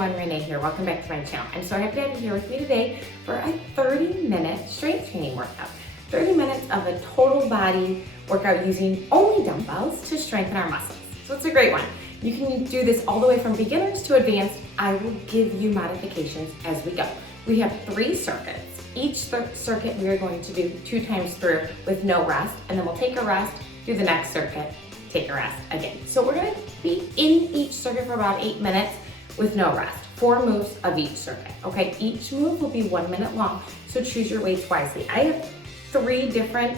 everyone, Renee here. Welcome back to my channel. I'm so happy to have you here with me today for a 30-minute strength training workout. 30 minutes of a total body workout using only dumbbells to strengthen our muscles. So it's a great one. You can do this all the way from beginners to advanced. I will give you modifications as we go. We have 3 circuits. Each circuit we are going to do 2 times through with no rest, and then we'll take a rest, do the next circuit, take a rest again. So we're gonna be in each circuit for about 8 minutes with no rest. 4 moves of each circuit, okay? Each move will be 1 minute long, so choose your weights wisely. I have 3 different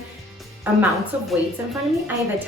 amounts of weights in front of me. I have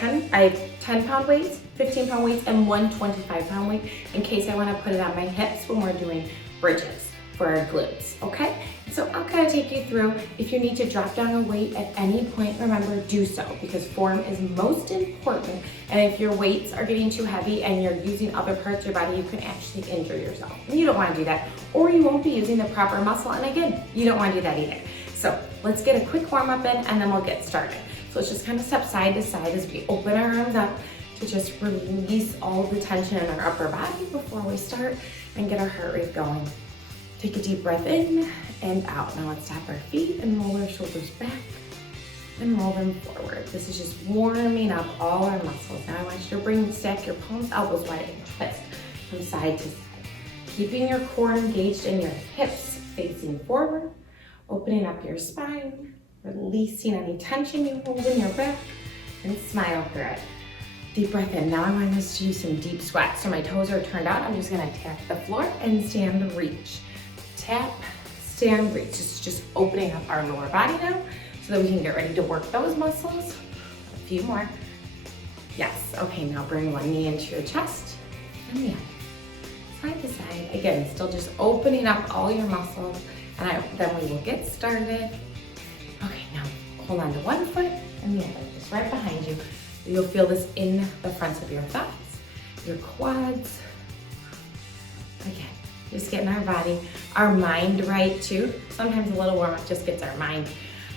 10 pound weights, 15 pound weights, and 1 25 pound weight in case I wanna put it on my hips when we're doing bridges for our glutes, okay? So I'll kind of take you through. If you need to drop down a weight at any point, remember, do so, because form is most important. And if your weights are getting too heavy and you're using other parts of your body, you can actually injure yourself. And you don't want to do that, or you won't be using the proper muscle. And again, you don't want to do that either. So let's get a quick warm up in, and then we'll get started. So let's just kind of step side to side as we open our arms up to just release all the tension in our upper body before we start and get our heart rate going. Take a deep breath in and out. Now let's tap our feet and roll our shoulders back and roll them forward. This is just warming up all our muscles. Now I want you to stack your palms, elbows wide, and twist from side to side. Keeping your core engaged and your hips facing forward, opening up your spine, releasing any tension you hold in your back, and smile through it. Deep breath in. Now I want us to do some deep squats. So my toes are turned out. I'm just gonna tap the floor and stand reach. Tap, stand, reach. It's just opening up our lower body now so that we can get ready to work those muscles. A few more. Yes, okay, now bring one knee into your chest and the other. Side to side. Again, still just opening up all your muscles, and then we will get started. Okay, now hold on to one foot and the other, just right behind you. You'll feel this in the fronts of your thighs, your quads. Again, just getting our body, our mind right too. Sometimes a little warm up just gets our mind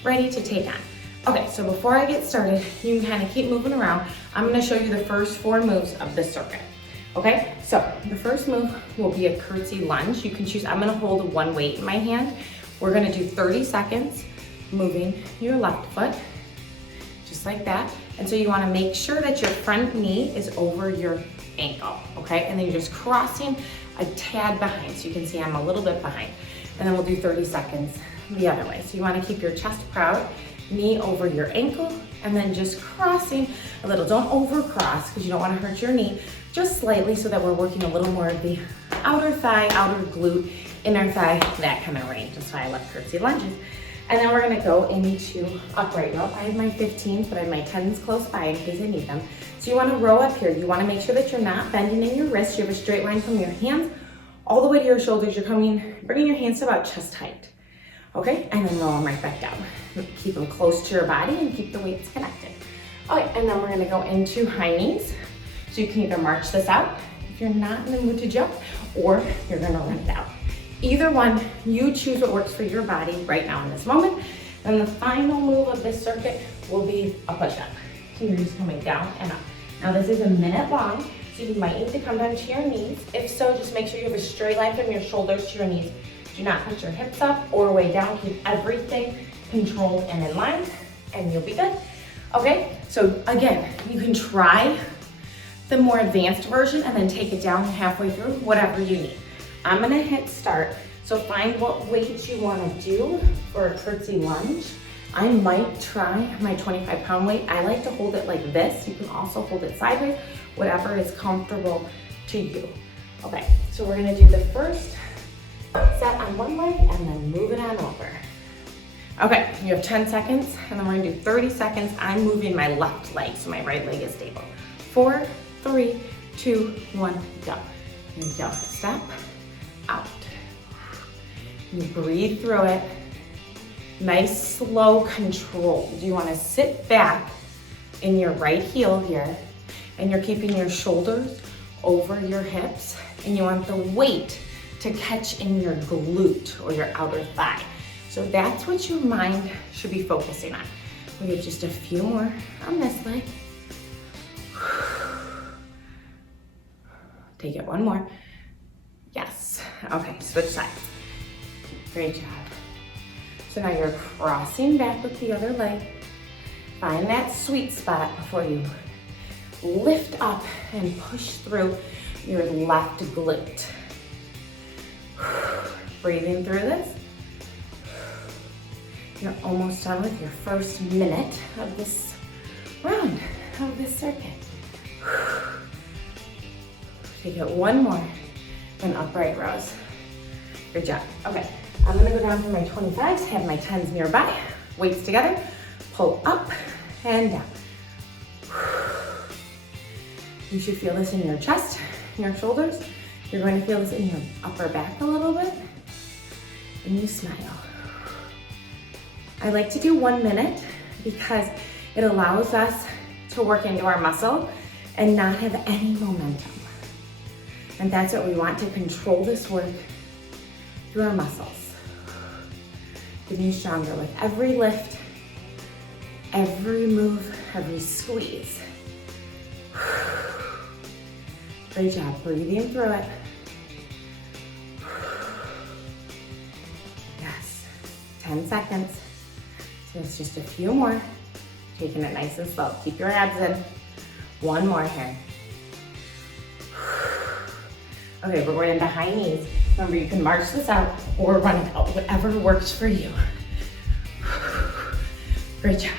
ready to take on. Okay, so before I get started, you can kind of keep moving around. I'm gonna show you the first 4 moves of this circuit. Okay, so the first move will be a curtsy lunge. You can choose, I'm gonna hold 1 weight in my hand. We're gonna do 30 seconds moving your left foot, just like that. And so you wanna make sure that your front knee is over your ankle, okay? And then you're just crossing a tad behind, so you can see I'm a little bit behind. And then we'll do 30 seconds the other way. So you wanna keep your chest proud, knee over your ankle, and then just crossing a little. Don't over cross, because you don't wanna hurt your knee, just slightly, so that we're working a little more of the outer thigh, outer glute, inner thigh, that kind of range. That's why I love curtsy lunges. And then we're gonna go into upright row. I have my 15s, but I have my 10s close by in case I need them. So you wanna row up here. You wanna make sure that you're not bending in your wrists. You have a straight line from your hands all the way to your shoulders. You're bringing your hands to about chest height. Okay, and then roll them right back down. Keep them close to your body and keep the weights connected. Okay, and then we're gonna go into high knees. So you can either march this out if you're not in the mood to jump, or you're gonna run it out. Either one, you choose what works for your body right now in this moment. And the final move of this circuit will be a push-up. So you're just coming down and up. Now this is 1 minute long, so you might need to come down to your knees. If so, just make sure you have a straight line from your shoulders to your knees. Do not push your hips up or way down. Keep everything controlled and in line, and you'll be good. Okay, so again, you can try the more advanced version and then take it down halfway through, whatever you need. I'm gonna hit start, so find what weight you wanna do for a curtsy lunge. I might try my 25 pound weight. I like to hold it like this. You can also hold it sideways, whatever is comfortable to you. Okay, so we're gonna do the first set on one leg and then move it on over. Okay, you have 10 seconds, and then we're gonna do 30 seconds. I'm moving my left leg, so my right leg is stable. 4, 3, 2, 1, go. Here we go, step, out. You breathe through it. Nice, slow control. You wanna sit back in your right heel here, and you're keeping your shoulders over your hips, and you want the weight to catch in your glute or your outer thigh. So that's what your mind should be focusing on. We have just a few more on this leg. Take it one more. Yes. Okay, switch sides. Great job. So now you're crossing back with the other leg. Find that sweet spot before you lift up and push through your left glute. Breathing through this. You're almost done with your first minute of this round, of this circuit. Take it one more, then upright rows. Good job. Okay, I'm gonna go down for my 25s, have my 10s nearby, weights together, pull up and down. You should feel this in your chest, your shoulders. You're going to feel this in your upper back a little bit, and you smile. I like to do 1 minute because it allows us to work into our muscle and not have any momentum. And that's what we want, to control this work through our muscles. Getting you stronger with every lift, every move, every squeeze. Great job, breathing through it. Yes, 10 seconds. So it's just a few more. Taking it nice and slow. Keep your abs in. One more here. Okay, we're going into high knees. Remember, you can march this out or run it out, whatever works for you. Great job.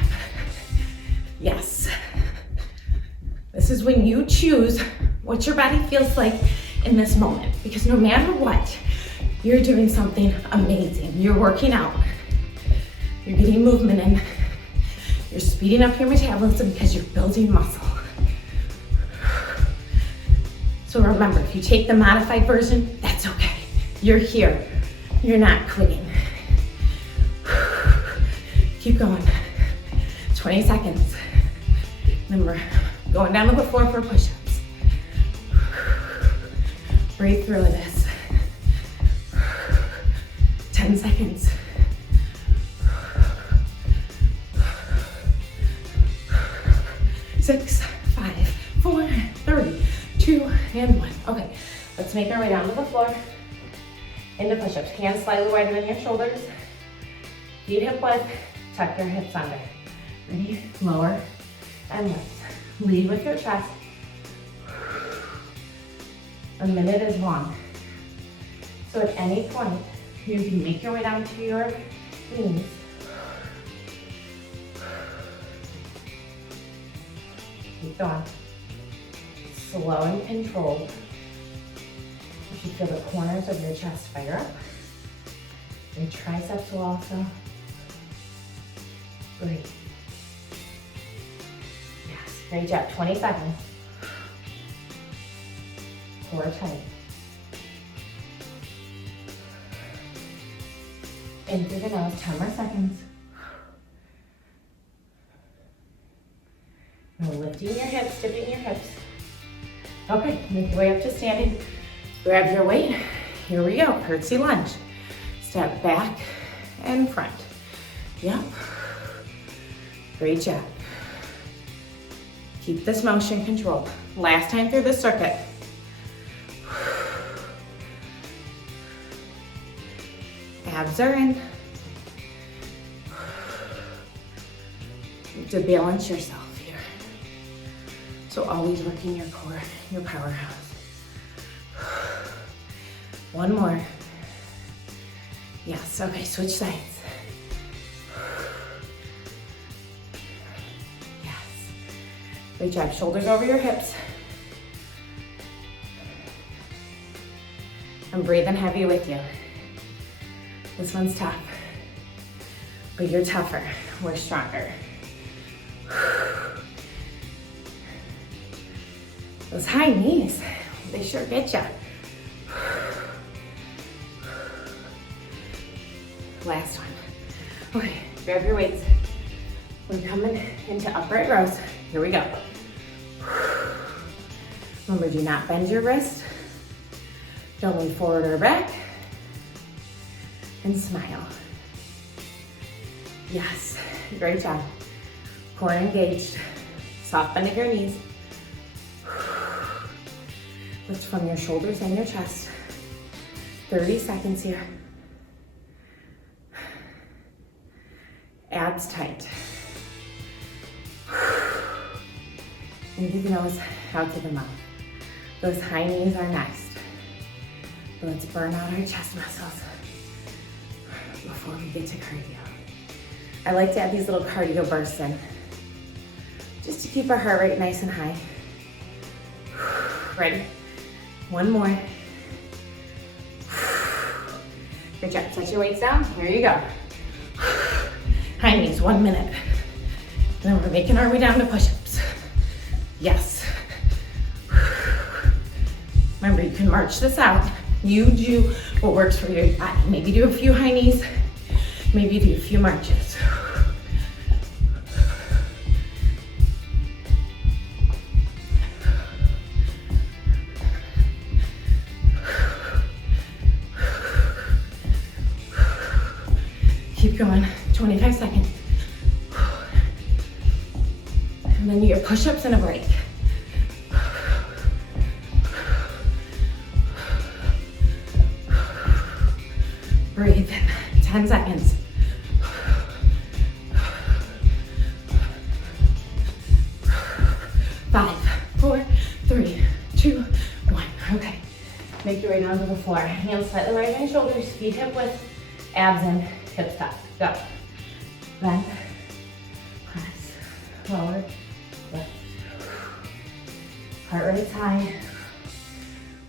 Yes. This is when you choose what your body feels like in this moment, because no matter what, you're doing something amazing. You're working out. You're getting movement in. You're speeding up your metabolism because you're building muscle. So remember, if you take the modified version, that's okay. You're here. You're not quitting. Keep going. 20 seconds. Remember, going down to the floor for push-ups. Breathe through this. 10 seconds. 6, 5, 4, 3, 2, and 1. Okay, let's make our way down to the floor. Into push-ups. Hands slightly wider than your shoulders. Feet hip width. Tuck your hips under. Ready? Lower and lift. Lead with your chest. A minute is long. So at any point, you can make your way down to your knees. Keep going. Slow and controlled. You should feel the corners of your chest fire up. Your triceps will also. Great. Yes, great job. 20 seconds. Core tight. In through the nose, 10 more seconds. Now lifting your hips, dipping your hips. Okay, make your way up to standing. Grab your weight. Here we go, curtsy lunge. Step back and front. Yep. Great job. Keep this motion controlled. Last time through the circuit. Abs are in. You have to balance yourself here. So always working your core, your powerhouse. One more. Yes, okay, switch sides. Yes. Great job, shoulders over your hips. I'm breathing heavy with you. This one's tough, but you're tougher. We're stronger. Those high knees, they sure get you. Last one. Okay, grab your weights. We're coming into upright rows. Here we go. Remember, do not bend your wrist. Don't lean forward or back. And smile. Yes, great job. Core engaged. Soft bend of your knees. Lift from your shoulders and your chest. 30 seconds here. Abs tight. And through the nose, out to the mouth. Those high knees are next. But let's burn out our chest muscles before we get to cardio. I like to add these little cardio bursts in, just to keep our heart rate nice and high. Ready? One more. Good job. Set your weights down. Here you go. High knees, 1 minute. Then we're making our way down to push-ups. Yes. Remember, you can march this out. You do what works for your body. Maybe do a few high knees. Maybe do a few marches. Keep going, 25 seconds. And then you get push-ups and a break. Breathe in, 10 seconds. 5, 4, 3, 2, 1. Okay, make your way down to the floor. Hands slightly right behind shoulders, feet hip width, abs in, hips tucked. Go. Bend, press, lower, lift. Heart rate's high.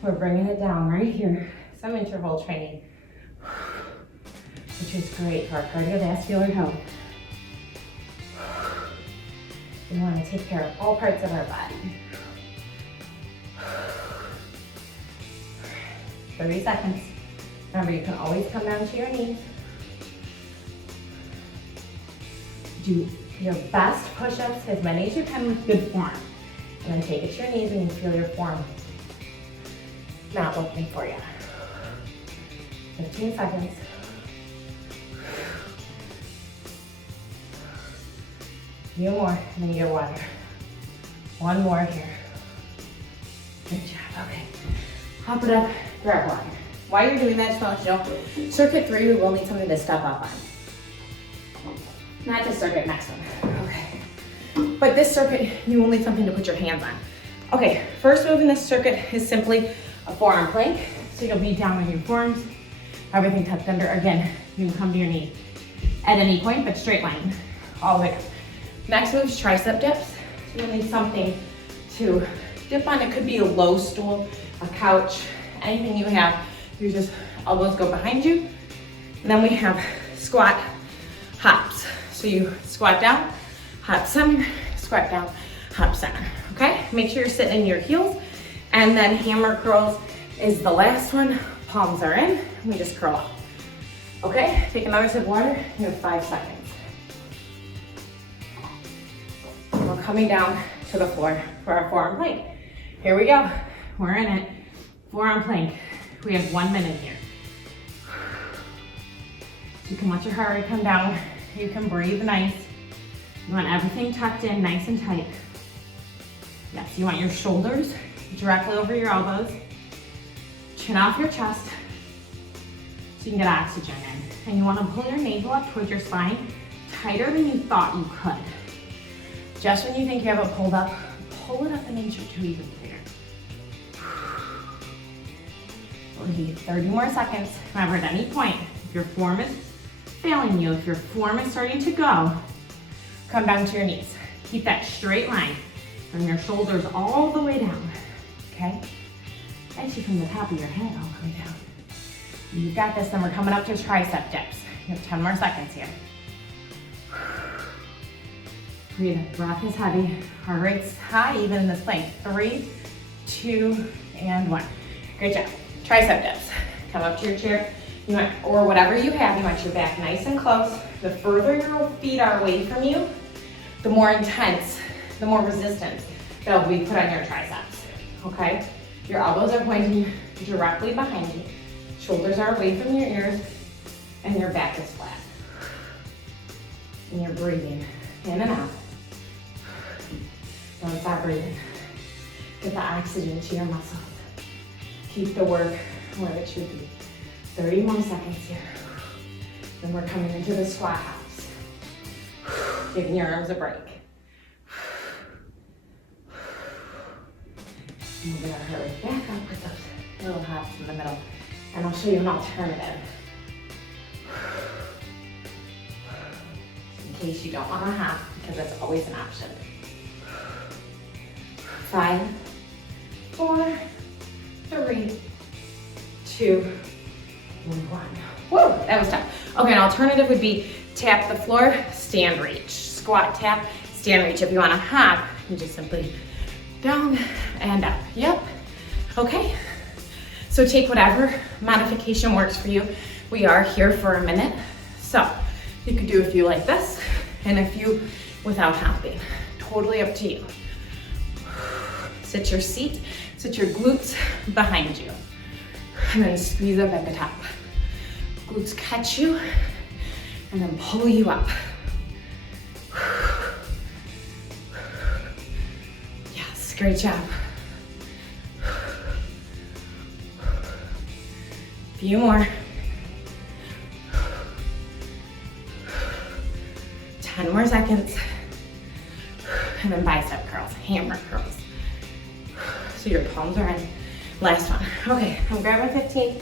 We're bringing it down right here. Some interval training, which is great for our cardiovascular health. We want to take care of all parts of our body. 30 seconds. Remember, you can always come down to your knees. Do your best push-ups, as many as you can with good form. And then take it to your knees and you feel your form not working for you. 15 seconds. Few more, and then you get water. One more here. Good job, okay. Hop it up, grab water. While you're doing that, just want you know, circuit 3, we will need something to step up on. Not this circuit, next one, okay. But this circuit, you will need something to put your hands on. Okay, first move in this circuit is simply a forearm plank. So you'll be down on your forearms, everything tucked under. Again, you can come to your knee at any point, but straight line, all the way up. Next move is tricep dips. So you'll need something to dip on. It could be a low stool, a couch, anything you have. You just, elbows go behind you. And then we have squat hops. So you squat down, hop center, squat down, hop center, okay? Make sure you're sitting in your heels. And then hammer curls is the last one. Palms are in, we just curl up. Okay, take another sip of water. You have 5 seconds. We're coming down to the floor for our forearm plank. Here we go. We're in it. Forearm plank. We have 1 minute here. So you can let your heart rate come down. You can breathe nice. You want everything tucked in nice and tight. Yes, you want your shoulders directly over your elbows. Chin off your chest so you can get oxygen in. And you want to pull your navel up towards your spine tighter than you thought you could. Just when you think you have it pulled up, pull it up an inch or two even tighter. We'll give you 30 more seconds. Remember, at any point, if your form is failing you, if your form is starting to go, come down to your knees. Keep that straight line from your shoulders all the way down, okay? Actually from the top of your head all the way down. You've got this, then we're coming up to tricep dips. You have 10 more seconds here. Breathe in, breath is heavy, heart rate's high even in this plank. 3, 2, and 1. Great job. Tricep dips. Come up to your chair, you want, or whatever you have, you want your back nice and close. The further your feet are away from you, the more intense, the more resistance that will be put on your triceps, okay? Your elbows are pointing directly behind you. Shoulders are away from your ears, and your back is flat. And you're breathing in and out. Don't stop breathing. Get the oxygen to your muscles. Keep the work where it should be. 30 more seconds here. Then we're coming into the squat hops. Giving your arms a break. And we're gonna hurry back up with those little hops in the middle. And I'll show you an alternative. In case you don't wanna hop, because that's always an option. 5, 4, 3, 2, 1. Whoa, that was tough. Okay, an alternative would be tap the floor, stand reach. Squat, tap, stand reach. If you wanna hop, you just simply down and up. Yep. Okay. So take whatever modification works for you. We are here for a minute. So you could do a few like this and a few without hopping. Totally up to you. Sit your seat, sit your glutes behind you. And then squeeze up at the top. Glutes catch you and then pull you up. Yes, great job. Few more. 10 more seconds. And then bicep curls, hammer curls. So your palms are in. Last one. Okay, I'm grabbing 15.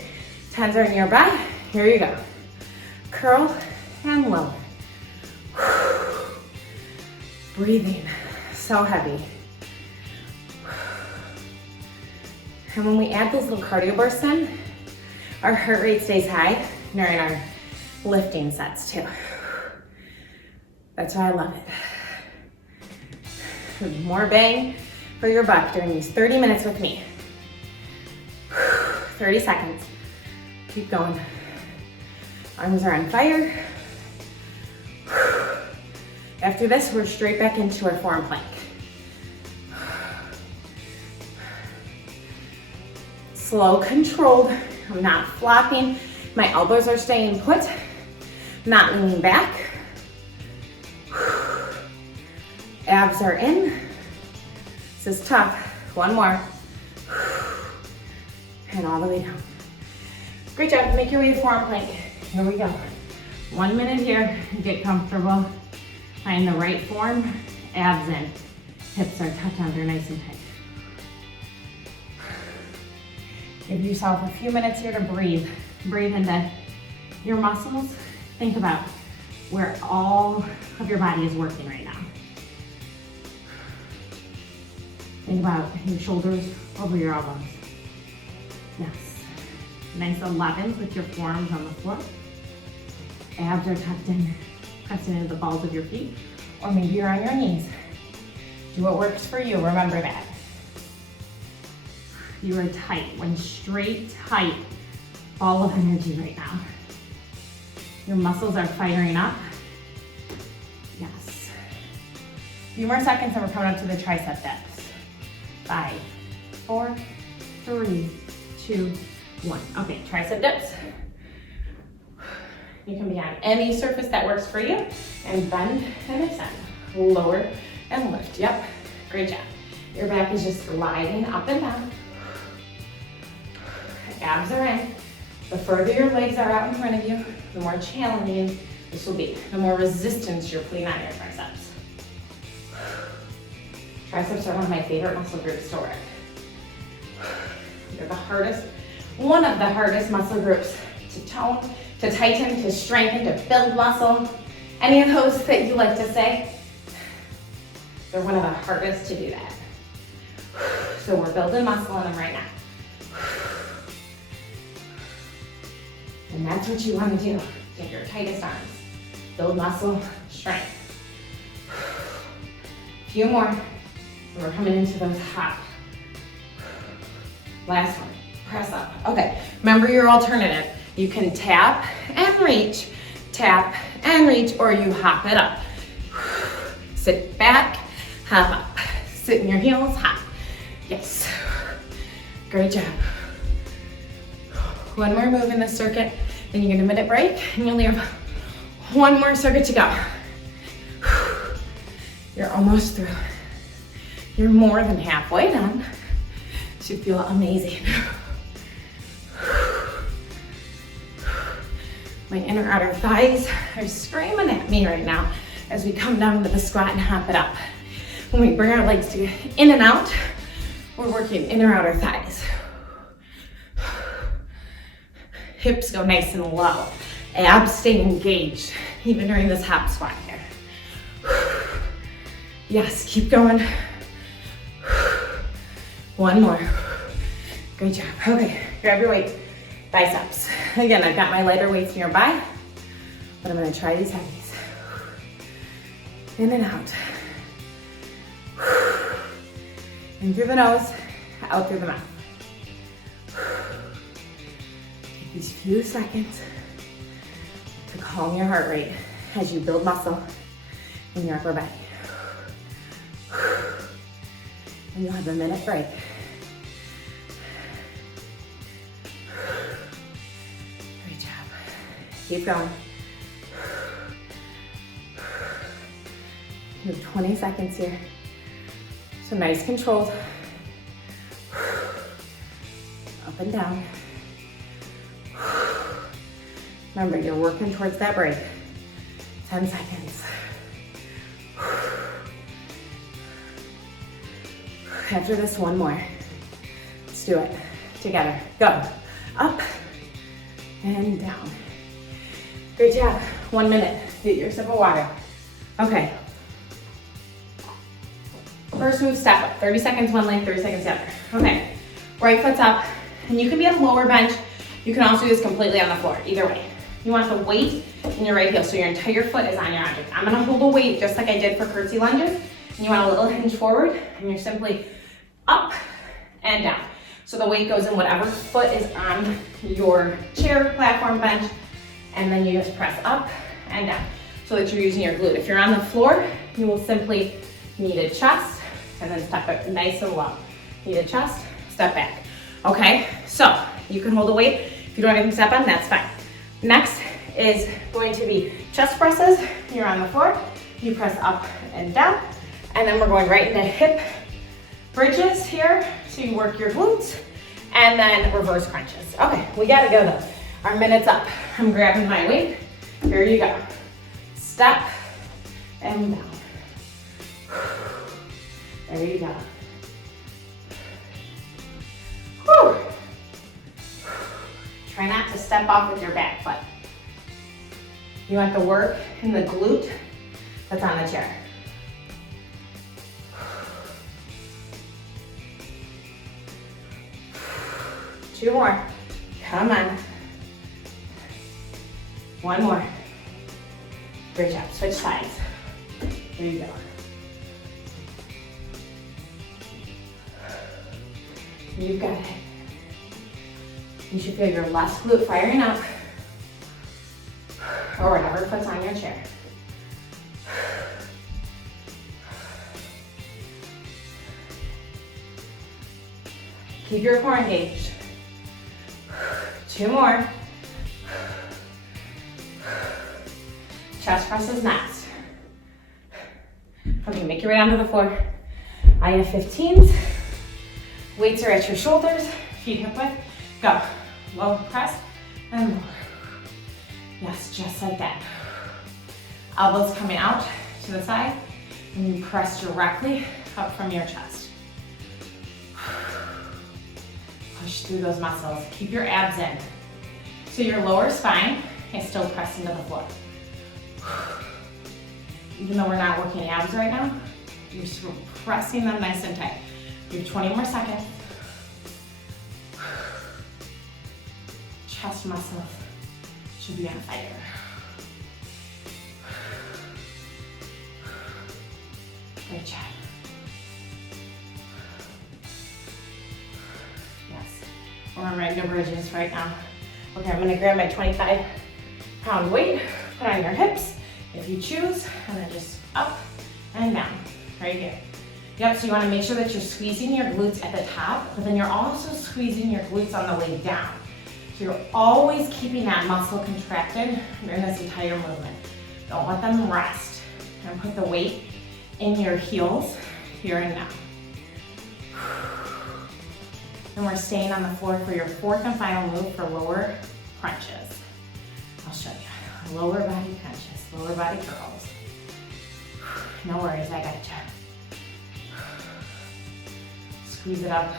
10s are nearby. Here you go. Curl and lower. Breathing, so heavy. And when we add those little cardio bursts in, our heart rate stays high during our lifting sets too. That's why I love it. More bang for your buck during these 30 minutes with me. 30 seconds. Keep going. Arms are on fire. After this, we're straight back into our forearm plank. Slow, controlled. I'm not flopping. My elbows are staying put. Not leaning back. Abs are in. This is tough. One more. And all the way down. Great job. Make your way to forearm plank. Here we go. 1 minute here. Get comfortable. Find the right form. Abs in. Hips are tucked under nice and tight. Give yourself a few minutes here to breathe. Breathe into your muscles. Think about where all of your body is working right now. Think about your shoulders over your elbows. Yes. Nice 11s with your forearms on the floor. Abs are tucked in, pressing into the balls of your feet. Or maybe you're on your knees. Do what works for you, remember that. You are tight, one straight, tight ball of energy right now. Your muscles are firing up. Yes. A few more seconds and we're coming up to the tricep dips. 5, 4, 3, 2, 1. Okay, tricep dips. You can be on any surface that works for you and bend and extend. Lower and lift. Yep, great job. Your back is just gliding up and down. Abs are in. The further your legs are out in front of you, the more challenging this will be. The more resistance you're putting on your triceps. Triceps are one of my favorite muscle groups to work. They're the hardest, one of the hardest muscle groups to tone, to tighten, to strengthen, to build muscle. Any of those that you like to say, they're one of the hardest to do that. So we're building muscle in them right now. And that's what you want to do. Get your tightest arms. Build muscle, strength. A few more. And we're coming into those hop. Last one. Press up. Okay. Remember your alternative. You can tap and reach, or you hop it up. Sit back, hop up. Sit in your heels, hop. Yes. Great job. One more move in this circuit, then you get a minute break, and you'll leave one more circuit to go. You're almost through. You're more than halfway done. You feel amazing. My inner outer thighs are screaming at me right now as we come down to the squat and hop it up. When we bring our legs to in and out, we're working inner outer thighs. Hips go nice and low. Abs stay engaged, even during this hop squat here. Yes, keep going. One more. Great job. Okay, grab your weights, biceps. Again, I've got my lighter weights nearby, but I'm gonna try these heavies. In and out. In through the nose, out through the mouth. Take these few seconds to calm your heart rate as you build muscle in your upper body. And you'll have a minute break. Great job. Keep going. You have 20 seconds here. So nice controlled. Up and down. Remember, you're working towards that break. 10 seconds. After this, one more. Let's do it together. Go. Up and down. Great job. 1 minute. Get your sip of water. Okay. First move, step up. 30 seconds one leg, 30 seconds the other. Okay. Right foot's up. And you can be on the lower bench. You can also do this completely on the floor. Either way. You want the weight in your right heel, so your entire foot is on your object. I'm gonna hold a weight just like I did for curtsy lunges. And you want a little hinge forward, and you're simply up and down. So the weight goes in whatever foot is on your chair, platform, bench, and then you just press up and down so that you're using your glute. If you're on the floor, you will simply knee to chest and then step it nice and low. Knee to chest, step back. Okay, so you can hold a weight. If you don't have anything to step on, that's fine. Next is going to be chest presses. You're on the floor, you press up and down, and then we're going right into hip bridges here, so you work your glutes, and then reverse crunches. Okay, we gotta go though. Our minute's up. I'm grabbing my weight. Here you go. Step and down. There you go. Whew. Try not to step off with your back foot. You want the work in the glute that's on the chair. 2 more. Come on. 1 more. Great job. Switch sides. There you go. You've got it. You should feel your left glute firing up, or whatever foot's on your chair. Keep your core engaged. 2 more. Chest presses next. Okay, make your way down to the floor. I have 15s. Weights are at your shoulders, feet hip width. Go. Low press and lower. Yes, just like that. Elbows coming out to the side, and you press directly up from your chest. Push through those muscles. Keep your abs in. So your lower spine is still pressed into the floor. Even though we're not working abs right now, you're still pressing them nice and tight. You have 20 more seconds. Chest muscles should be on fire. Great job. Yes. We're on regular bridges right now. Okay, I'm gonna grab my 25-pound weight, put on your hips if you choose, and then just up and down, right here. Yep, so you wanna make sure that you're squeezing your glutes at the top, but then you're also squeezing your glutes on the way down. So you're always keeping that muscle contracted during this entire movement. Don't let them rest. And put the weight in your heels here and now. And we're staying on the floor for your 4th and final move for lower crunches. I'll show you. Lower body crunches, lower body curls. No worries, I got you. Squeeze it up,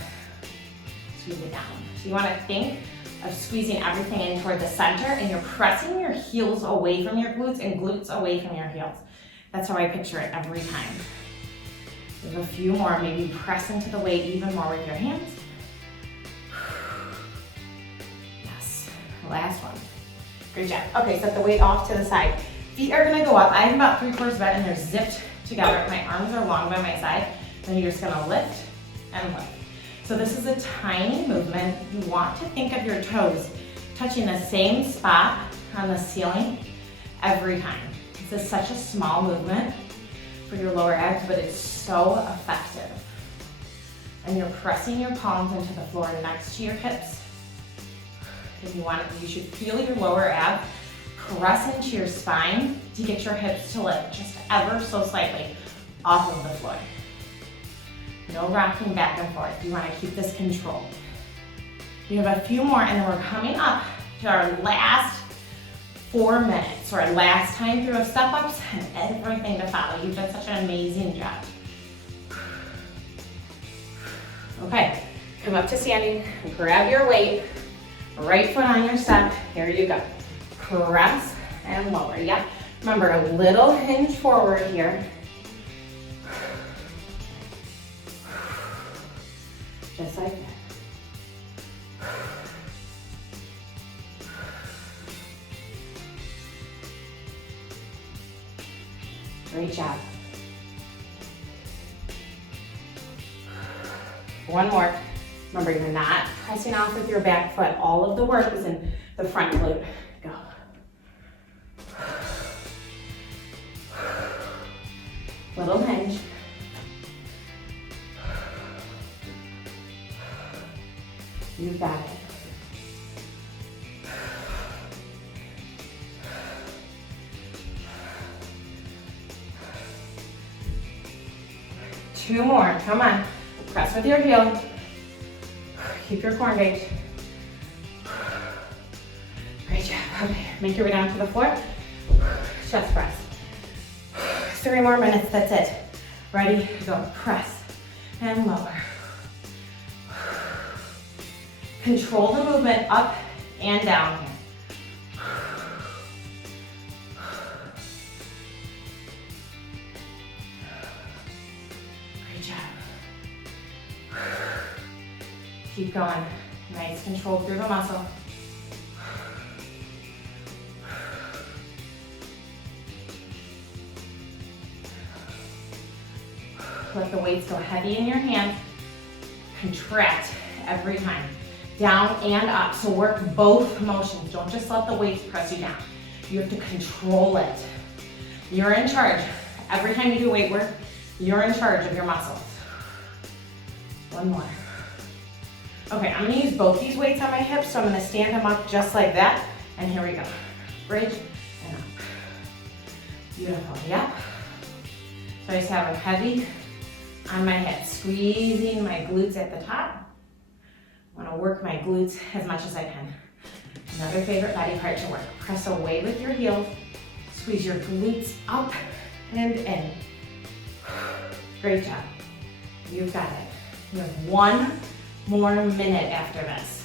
squeeze it down. So you want to think of squeezing everything in toward the center, and you're pressing your heels away from your glutes and glutes away from your heels. That's how I picture it every time. There's a few more, maybe press into the weight even more with your hands. Yes, last one. Great job. Okay, set the weight off to the side. Feet are gonna go up. I have about 3/4 bent and they're zipped together. My arms are long by my side. Then you're just gonna lift and lift. So this is a tiny movement. You want to think of your toes touching the same spot on the ceiling every time. This is such a small movement for your lower abs, but it's so effective. And you're pressing your palms into the floor next to your hips. If you want it, you should feel your lower abs press into your spine to get your hips to lift just ever so slightly off of the floor. No rocking back and forth. You want to keep this controlled. We have a few more, and then we're coming up to our last 4 minutes, or our last time through of step-ups and everything to follow. You've done such an amazing job. Okay, come up to standing, grab your weight, right foot on your step, here you go. Press and lower, yep. Remember, a little hinge forward here. Just like that. Great job. One more. Remember, you're not pressing off with your back foot. All of the work is in the front glute. Go. Little hinge. You've got it. Two more, come on. Press with your heel. Keep your core engaged. Great job. Okay, make your way down to the floor. Chest press. 3 more minutes, that's it. Ready, go. Press and lower. Control the movement up and down here. Great job. Keep going. Nice control through the muscle. Let the weights go heavy in your hands. Contract every time. Down and up, so work both motions. Don't just let the weights press you down. You have to control it. You're in charge. Every time you do weight work, you're in charge of your muscles. One more. Okay, I'm gonna use both these weights on my hips, so I'm gonna stand them up just like that, and here we go. Bridge and up. Beautiful, yep. So I just have them heavy on my hips, squeezing my glutes at the top. I want to work my glutes as much as I can. Another favorite body part to work. Press away with your heels. Squeeze your glutes up and in. Great job. You've got it. You have 1 more minute after this.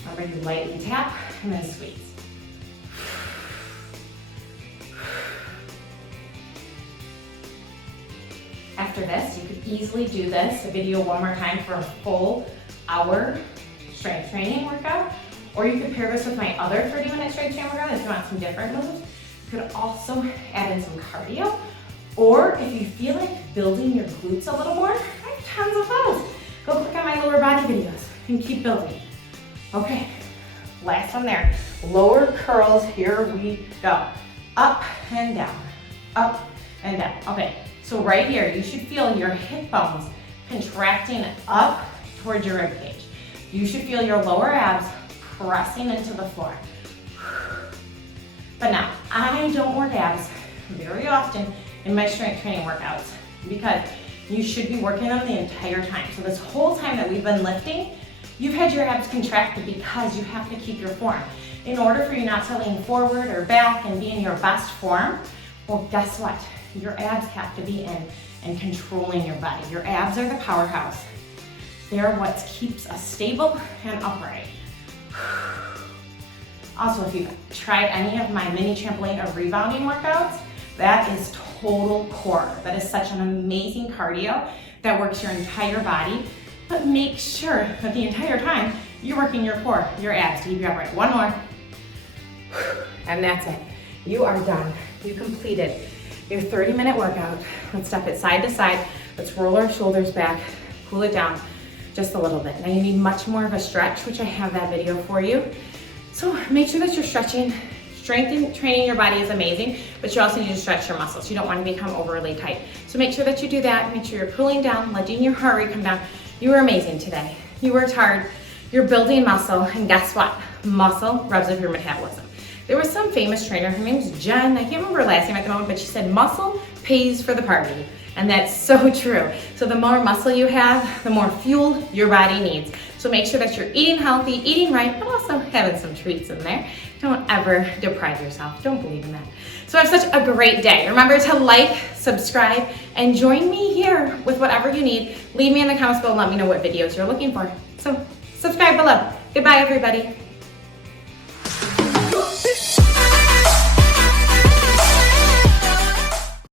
Remember, you lightly tap and then squeeze. After this, you could easily do this, a video 1 more time for a full hour strength training workout, or you could pair this with my other 30-minute strength training workout if you want some different moves. You could also add in some cardio, or if you feel like building your glutes a little more, I have tons of those. Go click on my lower body videos and keep building. Okay, last one there. Lower curls, here we go. Up and down, up and down. Okay, so right here, you should feel your hip bones contracting up towards your rib cage. You should feel your lower abs pressing into the floor. But now, I don't work abs very often in my strength training workouts because you should be working them the entire time. So this whole time that we've been lifting, you've had your abs contracted because you have to keep your form. in order for you not to lean forward or back and be in your best form, well, guess what? Your abs have to be in and controlling your body. Your abs are the powerhouse. They're what keeps us stable and upright. Also, if you've tried any of my mini trampoline or rebounding workouts, that is total core. That is such an amazing cardio that works your entire body, but make sure that the entire time you're working your core, your abs to keep you upright. One more. And that's it. You are done. You completed your 30-minute workout. Let's step it side to side. Let's roll our shoulders back, cool it down just a little bit. Now you need much more of a stretch, which I have that video for you. So make sure that you're stretching. Training your body is amazing, but you also need to stretch your muscles. You don't want to become overly tight. So make sure that you do that. Make sure you're cooling down, letting your heart rate come down. You were amazing today. You worked hard. You're building muscle, and guess what? Muscle revs up your metabolism. There was some famous trainer, her name's Jen, I can't remember her last name at the moment, but she said muscle pays for the party. And that's so true. So the more muscle you have, the more fuel your body needs. So make sure that you're eating healthy, eating right, but also having some treats in there. Don't ever deprive yourself. Don't believe in that. So have such a great day. Remember to like, subscribe, and join me here with whatever you need. Leave me in the comments below and let me know what videos you're looking for. So subscribe below. Goodbye, everybody.